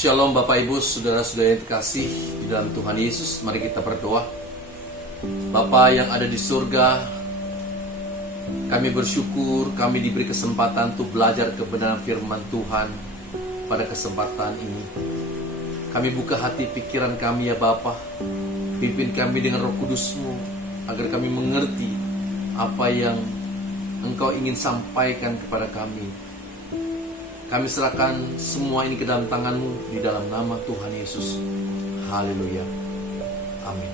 Shalom Bapak Ibu, saudara-saudara yang terkasih di dalam Tuhan Yesus. Mari kita berdoa. Bapa yang ada di surga, kami bersyukur kami diberi kesempatan untuk belajar kebenaran firman Tuhan pada kesempatan ini. Kami buka hati pikiran kami ya Bapa. Pimpin kami dengan Roh Kudus-Mu agar kami mengerti apa yang Engkau ingin sampaikan kepada kami. Kami serahkan semua ini ke dalam tangan-Mu di dalam nama Tuhan Yesus. Haleluya. Amin.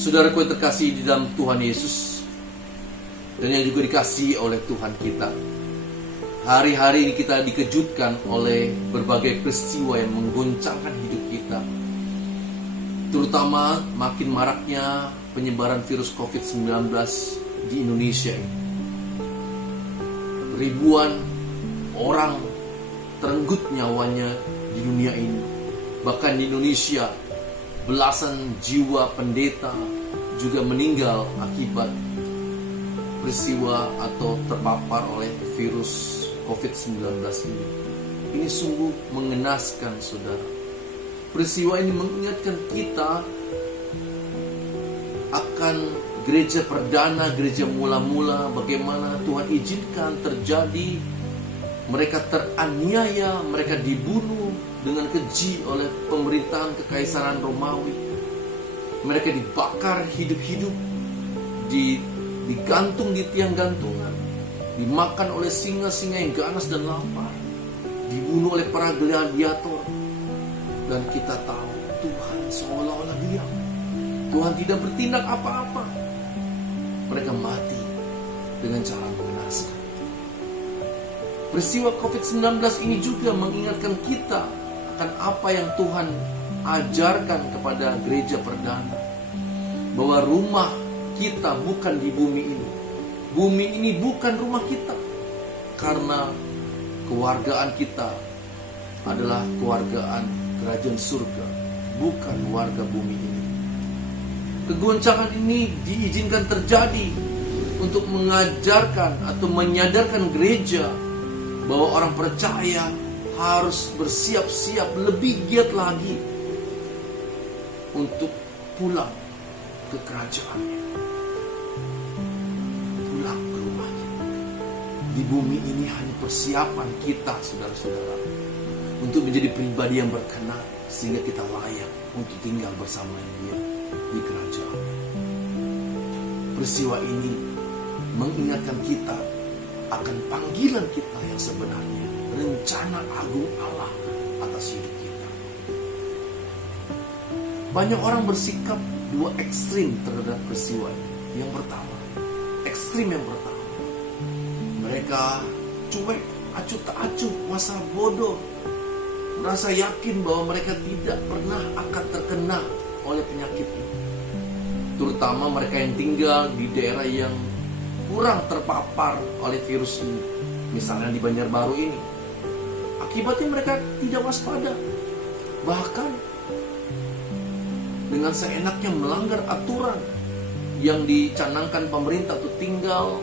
Saudaraku yang terkasih di dalam Tuhan Yesus dan yang juga dikasihi oleh Tuhan kita, hari-hari ini kita dikejutkan oleh berbagai peristiwa yang menggoncangkan hidup kita. Terutama makin maraknya penyebaran virus COVID-19 di Indonesia ini. Ribuan orang terenggut nyawanya di dunia ini. Bahkan di Indonesia belasan jiwa pendeta juga meninggal akibat peristiwa atau terpapar oleh virus COVID-19 ini. Ini sungguh mengenaskan saudara. Peristiwa ini mengingatkan kita akan gereja perdana, gereja mula-mula, bagaimana Tuhan izinkan terjadi. Mereka teraniaya, mereka dibunuh dengan keji oleh pemerintahan Kekaisaran Romawi. Mereka dibakar hidup-hidup, digantung di tiang gantungan, dimakan oleh singa-singa yang ganas dan lapar, dibunuh oleh para gladiator. Dan kita tahu Tuhan seolah-olah diam. Tuhan tidak bertindak apa-apa. Mereka mati dengan cara mengenaskan. Peristiwa COVID-19 ini juga mengingatkan kita akan apa yang Tuhan ajarkan kepada gereja perdana. Bahwa rumah kita bukan di bumi ini. Bumi ini bukan rumah kita. Karena kewargaan kita adalah kewargaan kerajaan surga, bukan warga bumi ini. Kegoncangan ini diizinkan terjadi untuk mengajarkan atau menyadarkan gereja bahwa orang percaya harus bersiap-siap lebih giat lagi untuk pulang ke kerajaannya, pulang ke rumahnya. Di bumi ini hanya persiapan kita, saudara-saudara, untuk menjadi pribadi yang berkenan sehingga kita layak untuk tinggal bersama Dia di kerajaan. Peristiwa ini mengingatkan kita akan panggilan kita yang sebenarnya, rencana agung Allah atas hidup kita. Banyak orang bersikap dua ekstrim terhadap peristiwa ini. Yang pertama, ekstrim yang pertama, mereka cuek, acuh tak acuh, masa bodoh, merasa yakin bahwa mereka tidak pernah akan terkena oleh penyakit ini. Terutama mereka yang tinggal di daerah yang kurang terpapar oleh virus ini. Misalnya di Banjarbaru ini. Akibatnya mereka tidak waspada. Bahkan dengan seenaknya melanggar aturan yang dicanangkan pemerintah untuk tinggal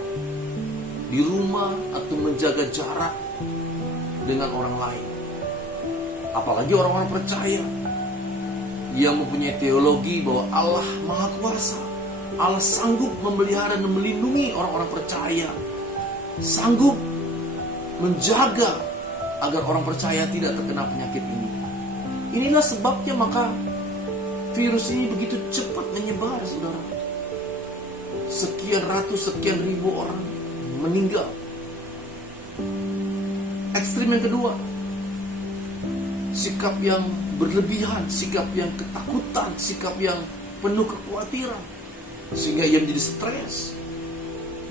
di rumah atau menjaga jarak dengan orang lain. Apalagi orang-orang percaya yang mempunyai teologi bahwa Allah Maha Kuasa, Allah sanggup memelihara dan melindungi orang-orang percaya, sanggup menjaga agar orang percaya tidak terkena penyakit ini. Inilah sebabnya maka virus ini begitu cepat menyebar, saudara. Sekian ratus, sekian ribu orang meninggal. Ekstrim yang kedua, sikap yang berlebihan, sikap yang ketakutan, sikap yang penuh kekhawatiran, sehingga ia menjadi stres,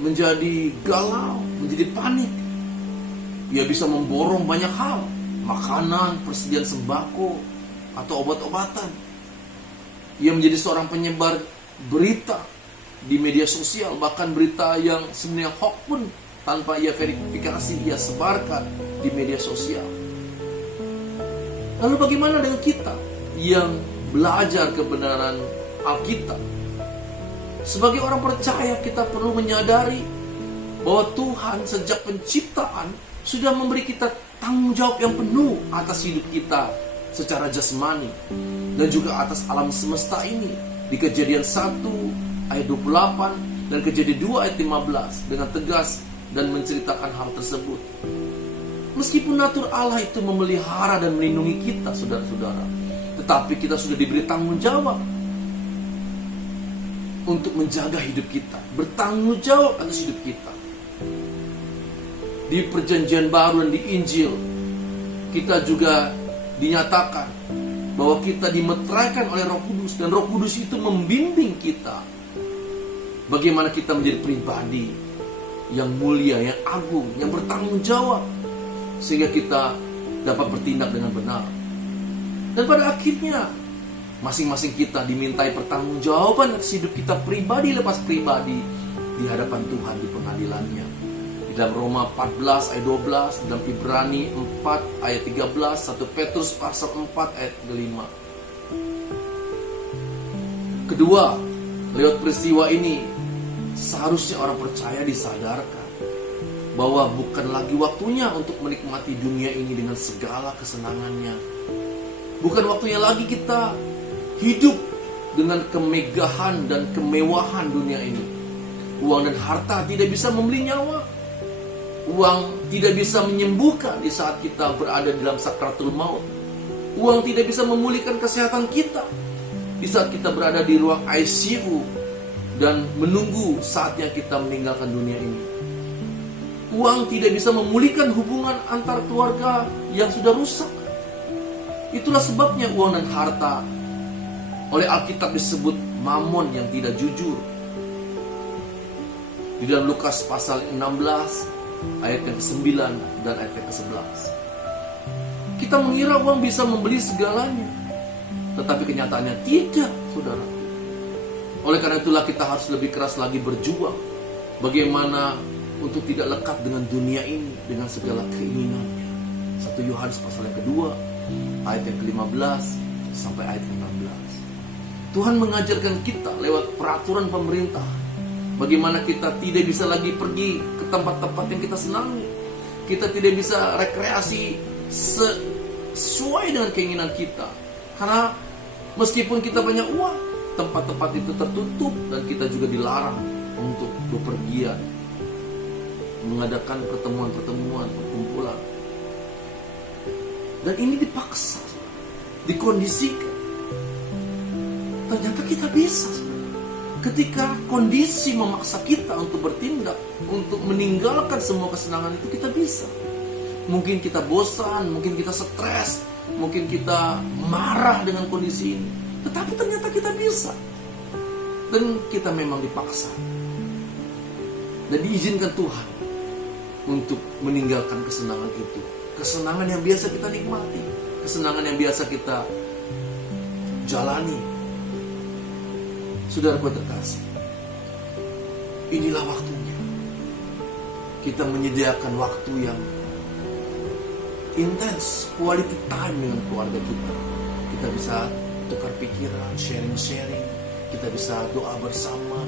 menjadi galau, menjadi panik. Ia bisa memborong banyak hal, makanan, persediaan sembako, atau obat-obatan. Ia menjadi seorang penyebar berita di media sosial, bahkan berita yang sebenarnya hoax pun tanpa ia verifikasi, ia sebarkan di media sosial. Lalu bagaimana dengan kita yang belajar kebenaran Alkitab? Sebagai orang percaya kita perlu menyadari bahwa Tuhan sejak penciptaan sudah memberi kita tanggung jawab yang penuh atas hidup kita secara jasmani dan juga atas alam semesta ini. Di Kejadian 1 ayat 28 dan Kejadian 2 ayat 15 dengan tegas dan menceritakan hal tersebut. Meskipun natur Allah itu memelihara dan melindungi kita, saudara-saudara, tetapi kita sudah diberi tanggung jawab untuk menjaga hidup kita, bertanggung jawab atas hidup kita. Di Perjanjian Baru dan di Injil, kita juga dinyatakan bahwa kita dimeteraikan oleh Roh Kudus, dan Roh Kudus itu membimbing kita bagaimana kita menjadi pribadi yang mulia, yang agung, yang bertanggung jawab, sehingga kita dapat bertindak dengan benar. Dan pada akhirnya masing-masing kita dimintai pertanggungjawaban atas hidup kita pribadi lepas pribadi di hadapan Tuhan di pengadilannya. Di dalam Roma 14 ayat 12, dalam Ibrani 4 ayat 13, 1 Petrus pasal 4 ayat 5. Kedua, lewat peristiwa ini seharusnya orang percaya disadarkan bahwa bukan lagi waktunya untuk menikmati dunia ini dengan segala kesenangannya. Bukan waktunya lagi kita hidup dengan kemegahan dan kemewahan dunia ini. Uang dan harta tidak bisa membeli nyawa. Uang tidak bisa menyembuhkan di saat kita berada dalam sakratul maut. Uang tidak bisa memulihkan kesehatan kita di saat kita berada di ruang ICU dan menunggu saatnya kita meninggalkan dunia ini. Uang tidak bisa memulihkan hubungan antar keluarga yang sudah rusak. Itulah sebabnya uang dan harta oleh Alkitab disebut mamon yang tidak jujur. Di dalam Lukas pasal 16 ayat yang ke-9 dan ayat yang ke-11. Kita mengira uang bisa membeli segalanya, tetapi kenyataannya tidak, saudara. Oleh karena itulah kita harus lebih keras lagi berjuang bagaimana untuk tidak lekat dengan dunia ini dengan segala keinginannya. 1 Yohanes pasal yang kedua ayat yang ke-15 sampai ayat yang ke-16. Tuhan mengajarkan kita lewat peraturan pemerintah bagaimana kita tidak bisa lagi pergi ke tempat-tempat yang kita senangi. Kita tidak bisa rekreasi sesuai dengan keinginan kita. Karena meskipun kita banyak uang, tempat-tempat itu tertutup dan kita juga dilarang untuk bepergian, mengadakan pertemuan-pertemuan, perkumpulan. Dan ini dipaksa, dikondisikan. Ternyata kita bisa. Ketika kondisi memaksa kita untuk bertindak, untuk meninggalkan semua kesenangan itu, kita bisa. Mungkin kita bosan, mungkin kita stres, mungkin kita marah dengan kondisi ini. Tetapi ternyata kita bisa. Dan kita memang dipaksa. Dan diizinkan Tuhan untuk meninggalkan kesenangan itu. Kesenangan yang biasa kita nikmati, kesenangan yang biasa kita jalani. Saudaraku terkasih, inilah waktunya kita menyediakan waktu yang intens, quality time dengan keluarga kita. Kita bisa tukar pikiran, sharing-sharing, kita bisa doa bersama,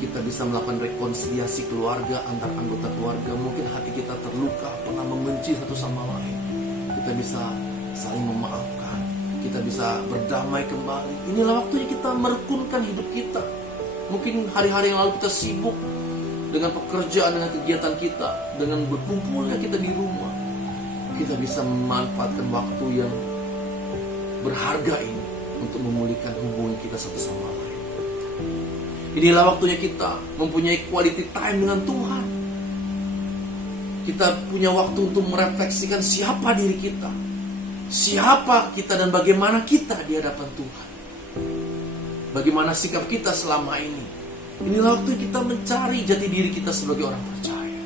kita bisa melakukan rekonsiliasi keluarga antar anggota keluarga. Mungkin hati kita terluka, pernah membenci satu sama lain. Kita bisa saling memaafkan, kita bisa berdamai kembali. Inilah waktunya kita merukunkan hidup kita. Mungkin hari-hari yang lalu kita sibuk dengan pekerjaan, dengan kegiatan kita, dengan berkumpulnya kita di rumah. Kita bisa memanfaatkan waktu yang berharga ini untuk memulihkan hubungan kita satu sama lain. Inilah waktunya kita mempunyai quality time dengan Tuhan. Kita punya waktu untuk merefleksikan siapa diri kita, siapa kita dan bagaimana kita di hadapan Tuhan. Bagaimana sikap kita selama ini. Inilah waktu kita mencari jati diri kita sebagai orang percaya.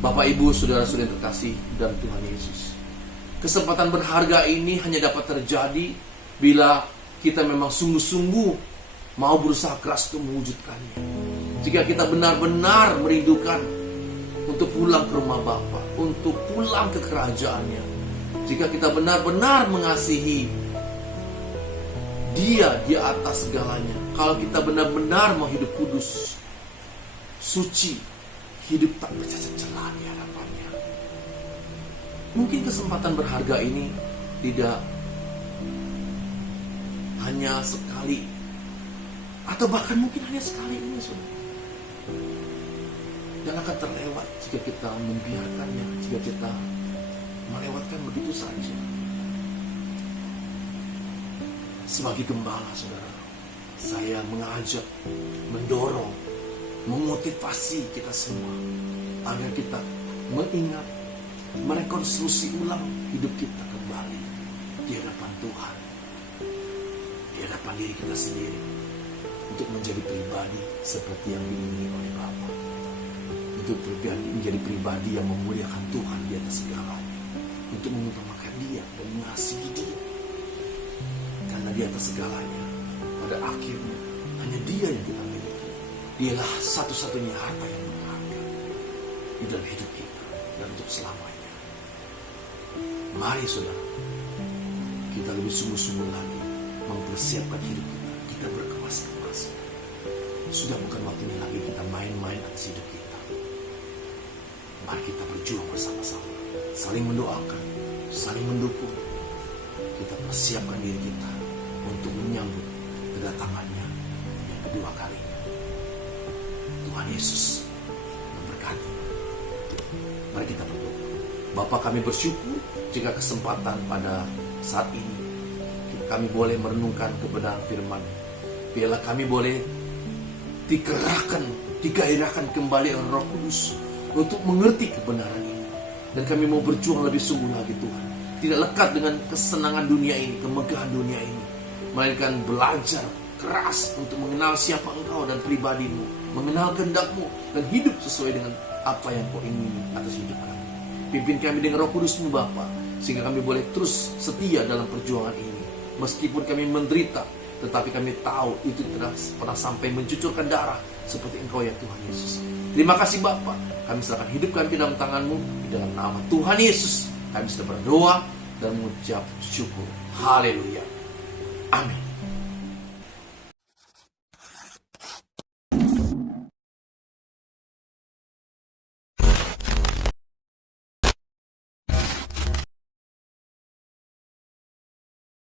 Bapak, Ibu, saudara-saudara yang terkasih dalam Tuhan Yesus, kesempatan berharga ini hanya dapat terjadi bila kita memang sungguh-sungguh mau berusaha keras untuk mewujudkannya. Jika kita benar-benar merindukan untuk pulang ke rumah Bapa, untuk pulang ke kerajaannya. Jika kita benar-benar mengasihi Dia di atas segalanya. Kalau kita benar-benar mau hidup kudus, suci, hidup tak bercacat celah di hadapannya. Mungkin kesempatan berharga ini tidak hanya sekali, atau bahkan mungkin hanya sekali ini, saudara. Dan akan terlewat jika kita membiarkannya, jika kita melewatkan begitu saja. Sebagai gembala, saudara, saya mengajak, mendorong, memotivasi kita semua agar kita mengingat, merekonstruksi ulang hidup kita kembali di hadapan Tuhan, di hadapan diri kita sendiri, untuk menjadi pribadi seperti yang diingini oleh Bapa, untuk menjadi pribadi yang memuliakan Tuhan di atas segalanya, untuk mengutamakan Dia dan mengasihi Dia, karena di atas segalanya pada akhirnya hanya Dia yang kita miliki. Dialah satu-satunya harta yang berharga di dalam hidup kita dan untuk selamanya. Mari saudara, kita lebih sungguh-sungguh lagi mempersiapkan hidup kita. Kita berkemas-kemas. Sudah bukan waktunya lagi kita main-main atas hidup kita. Mari kita berjuang bersama-sama, saling mendoakan, saling mendukung. Kita persiapkan diri kita untuk menyambut kedatangannya yang kedua kalinya. Tuhan Yesus memberkati. Mari kita berdoa. Bapa, kami bersyukur jika kesempatan pada saat ini kami boleh merenungkan kebenaran firman. Biarlah kami boleh dikerahkan, digairahkan kembali oleh Roh Kudus untuk mengerti kebenaran ini. Dan kami mau berjuang lebih sungguh lagi, Tuhan. Tidak lekat dengan kesenangan dunia ini, kemegahan dunia ini, melainkan belajar keras untuk mengenal siapa Engkau dan pribadimu, mengenal kehendak-Mu, dan hidup sesuai dengan apa yang Kau ingini atas hidup kami. Pimpin kami dengan Roh Kudus-Mu, Bapa, sehingga kami boleh terus setia dalam perjuangan ini. Meskipun kami menderita, tetapi kami tahu itu tidak pernah sampai mencucurkan darah seperti Engkau ya Tuhan Yesus. Terima kasih Bapa, kami serahkan hidup kami dalam tangan-Mu. Di dalam nama Tuhan Yesus kami sudah berdoa dan mengucap syukur. Haleluya. Amin.